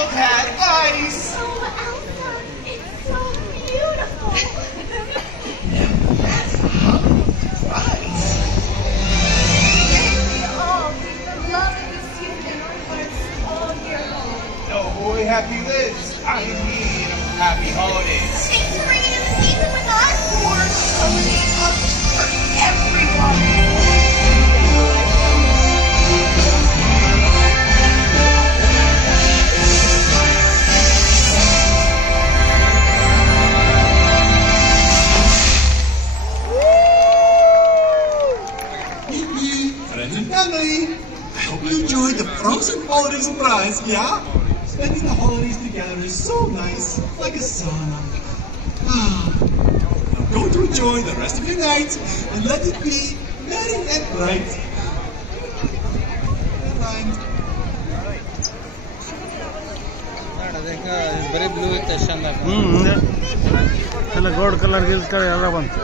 cold hat ice. Oh, Elsa, it's so beautiful. That's ice. We all bring the love of the season in our hearts all year long. No boy happy lives. I mean, happy holidays. Thanks for bringing in the season with us. For holidays for everyone. Friends and family, I hope you enjoyed the frozen holiday surprise, yeah? Spending the holidays together is so nice, like a sauna. Now go to enjoy the rest of your night, and let it be merry and bright. ಬರೀ blue ಇತ್ತು ಚಂದ ಎಲ್ಲ gold colour guild colour ಎಲ್ಲ ಬಂತು